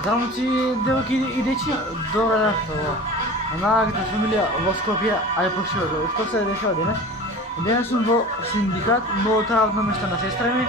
Zdravnici, devojky i dečki, dobro ljeto. Нагата фамилија во Скопје, а ја поширо. Што се дешава денес? Денес сум во синдикат, новото работно место на сестра ми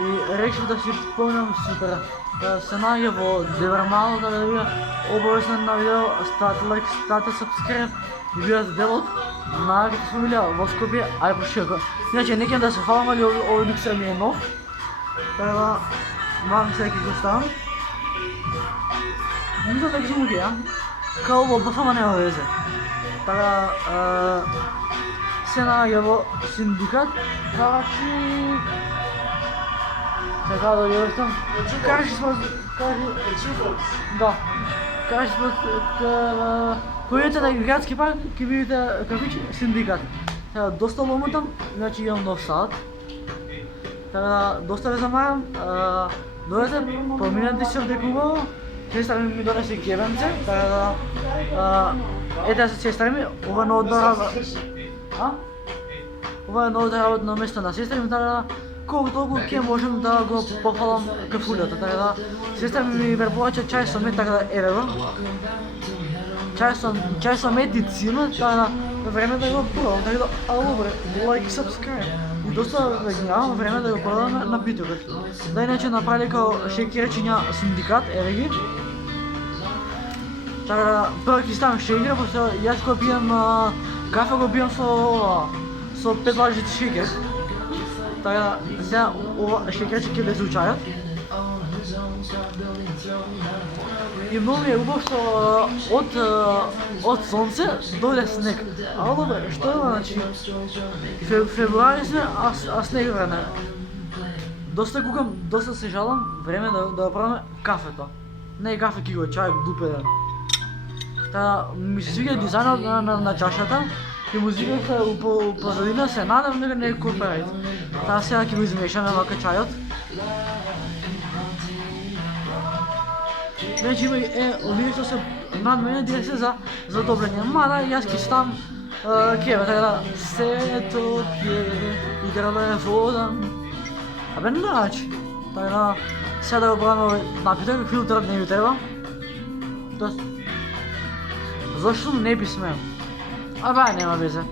и решив да си поминам сутра. Да се најде во Девармало, да види обавесно на видео, ставате лайк, ставате subscribe и бидете дел од Нагата фамилија во Скопје, а ја поширо. Иначе не ќе да се фалам, али овој миксер ми е нов. Така да, мам секи го ставам. Мислам дека ќе му ги, Као во БФМ нема везе. Така, се наоѓа во синдикат, значи... Така да ја оставам. Кажи смо... Да. Кажи смо... Којете на градски парк, ќе видите кафич синдикат. Така, доста ломотам, значи имам нов сад. Така, доста ве замарам. Дојдете, поминете се овде убаво. Сестра ми донесе кебенце, така да... Ете се сестра ми, ова е новото ова е новото работно место на сестра ми, така да... Колку толку ќе можем да го пофалам кафулјата, така да... Сестра ми вербувача чај со мед, така да еве го. Чај со мед и цимет, така да... Време да го пробам, така да... Ало бре, лайк, subscribe. И доста нямам време да го продам на битове. Да иначе направи као шекерчиња синдикат, еве ги. Така да, прво ќе ставам шекер, пошто јас го пијам кафе, го пијам со 5 лажици шекер. Така да, сега ова шекерче ќе влезе у чајот. И многу ми е убаво што од сонце дојде снег. Ало бе, што е ова, значи? Февруари сме, а снег време. Доста кукам, доста се жалам, време да правиме кафето. Не кафе ки го чај дупеден. Та ми се свиѓа дизајнот на чашата и музиката позадина, се надам дека не е копирајт. Та сега ќе го измешаме вака чајот. Значи има овие што се над мене директно за добрење. Мада јас ќе ставам кебе, така да се топје, играла е вода. Абе нач. Така да сега да го правиме овој напиток, филтрот не ми треба. Тоест зашто не би смеел? Абе, нема везе.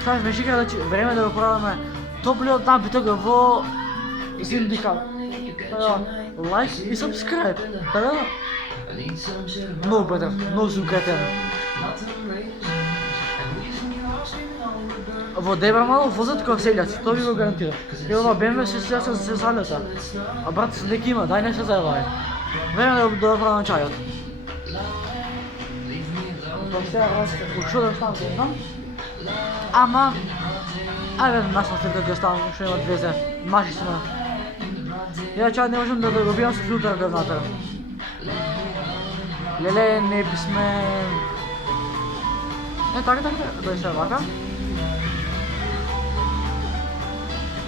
Ставиш ме шикра, значи време да го правиме топлиот напиток во синдикат. Така, лайк и subscribe. Така да? Много бетер, много сум кретен. Во Девармало возат као селјаци, тоа ви го гарантира. И ова БМВ се залета. А брат, леки има, дај не се зајавај. Време да го правиме чајот. Сега што да ставам не знам. Ама ајде насам след да ставам што има везе. Маши се на. Ја чај не можам да го бијам со филтер да внатре. Леле, не бисме. Така, дој се вака.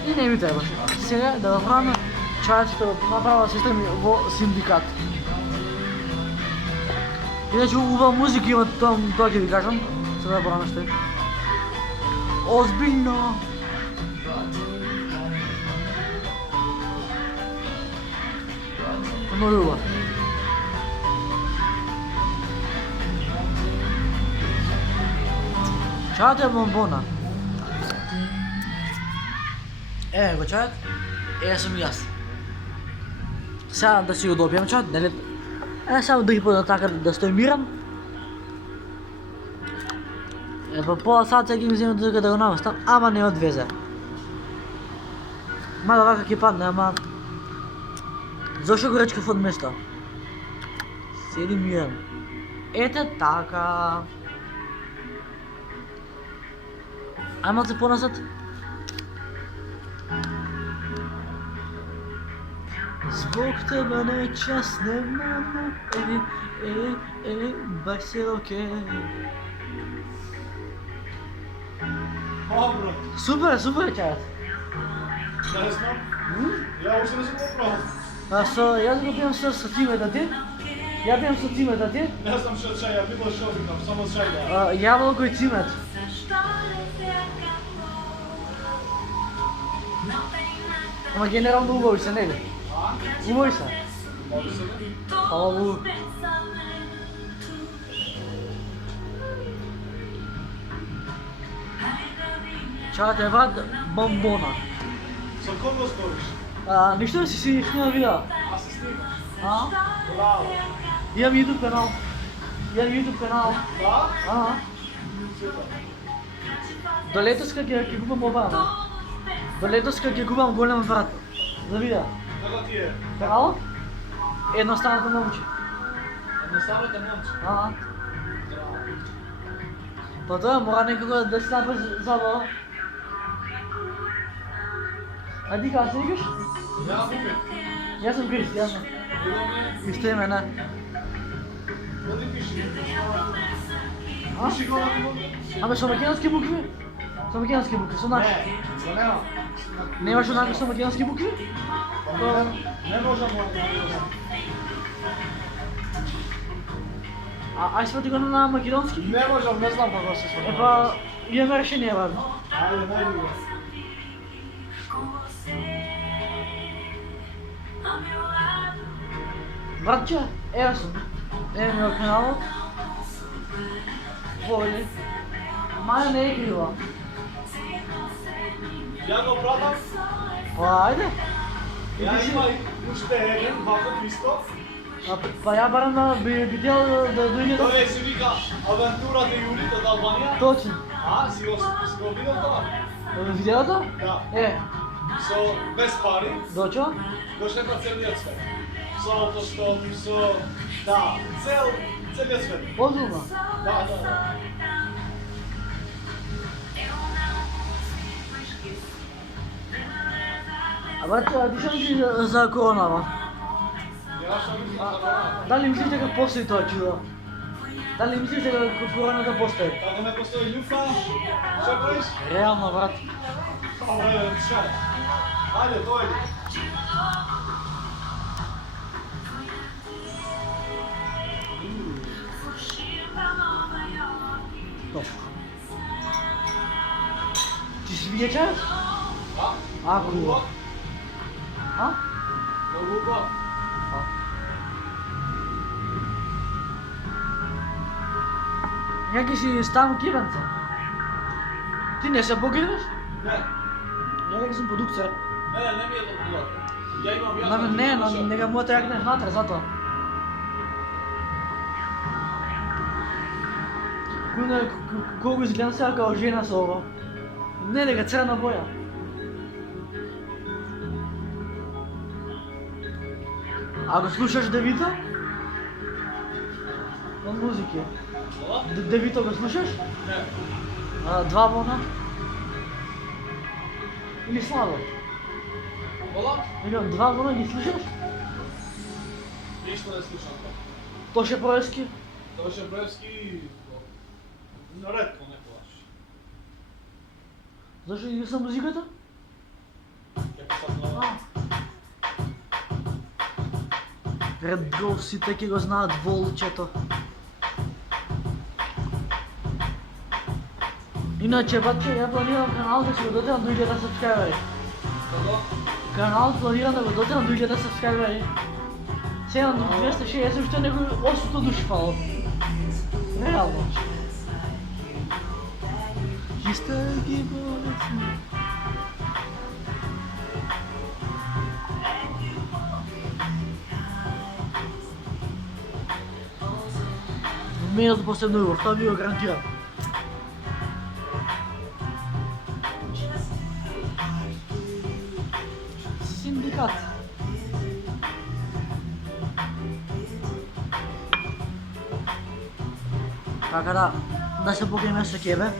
И не ми требаше. Сега да го правиме чајот што направила сестра ми во синдикат. Иначе убава музика има тоа ќе ви кажам, се да правиме што е. Озбилно! Много убава. Чајот е бомбона. Го чајот, сум јас. Сега да си го допијам чајот, нели? Само да ги подам така да стои миран. По пола сат сега ги ми вземам тука да го наместам, ама не одвезе. Мада вака ќе падне, ама... Зошто го речкав од место? Седи миран. Ете така. Ајмо се понасат. Због тебе нечас нема, бај се окей. Dobro. Супер чајот. Да знам. Ја уште не сум го пробал. Јас го пијам со цимета ти. Ја пијам со цимета ти. Не знам што чај, ја било што викам, само чај да. Јаболко и цимет. Ама генерално убави се, нели? Убави се. Може се не? Hvala Bogu. Чакате, брат, бомбона. Со кого сториш? Нищо да си снимал видео. Аз се снимаш. А? Браво. Имам YouTube канал. Да? Ага. Супер. До летос кога ќе купам ова, ама. До летос кога ќе купам голем брат. За видео. Како ти е? Канал? Едноставното момче. Едноставно те момче. Ага. Браво. Па тоа мора некако да се направи забава. А ти како се викаш? Ја Бубе. Јас сум Кристи, јас сум. Иломе. Исто име, не? Коди пиши? А? Пиши го на Бубе? Абе, со македонски букви? Со македонски букви, со наши. Не, го нема. Немаш онака со македонски букви? Не можам да Ај свати го на македонски. Не можам, не знам како се свърши. Епа, имаме решение, брат. Ајде, најди го. Братче, ева сум. Ева ми го каналот. Воле. Маја не е крива. Ја го пратам. Па, ајде. Ја има уште еден, ваков исто. Па ја барам да би видел да дојде Тоа да... се вика Авентурата Јулит од Албанија. Точно. А, си го видел тоа? Видеото? Да. Со без пари, Дочо? дошле на целиот свет. Со автостоп, со... Да, целиот свет. Озбилно? Да. А братче, а ти што мислиш за коронава? Ја што мислам за короната? Дали мислиш дека постои тоа чудо? Дали мислиш дека короната постои? Како не постои љуфа, што правиш? Реално, брат. Абе, што? Ајде, тоа е. Топ. Ти си вие чајот? А, хубаво. А? Многу убаво. Някак си ставам кибанца. Ти не се погребаш? Не, Някак съм продукция. не ми е добро. Ја имам јас. На мен не, но нека мојата јакна е внатре, затоа. Колко изгледам сега као жена со ово. Не, дека црна боја. А го слушаш Девито? На музики. Ала? Девито го слушаш? Не. Два вона? Или Славо? Ала? Или два вона ги слушаш? Ништо не слушам тоа. Тоше Проевски? Тоше Броевски... Ретко некогаш. Зашо иде со музиката? Ќе посакнувам. Ред Гол сите ќе го знаат волчето. Иначе, баче, ја планирам канал да си го дотерам до 1000 сабскрайбери. Како? Канал планирам да го дотерам до 1000 сабскрайбери. Сега на 260 уште некој 800 души фало. Реално. Чиста ги болеци. Менето посебно Игор, тоа ви го гарантирам. Синдикат. Така да се покриме со тебе.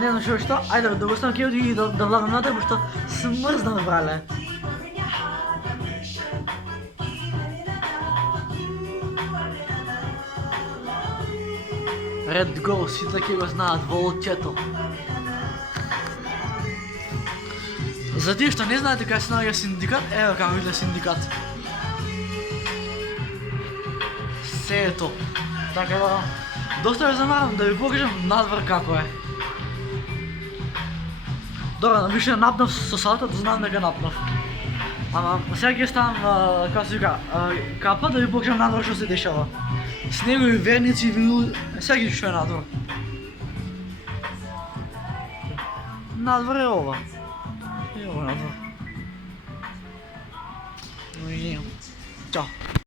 Не знам што, ајде да го ставам кејот и да влагам натре, пошто смрзнам, брале. Ред Гол, сите ќе го знаат, волчето. За тие што не знаете кај се наоѓа синдикат, ево како изгледа синдикат. Се ето. Така да, Доста je замарам да ви покажам надвор како е. Добро, више напнав со салтата, знам дека напнав. Ама сега ќе ставам, како се вика, капа да ви покажам надвор што се дешава. Снегови верници, сега ги што е надвор. Надвор е ова. Е ова надвор. Чао.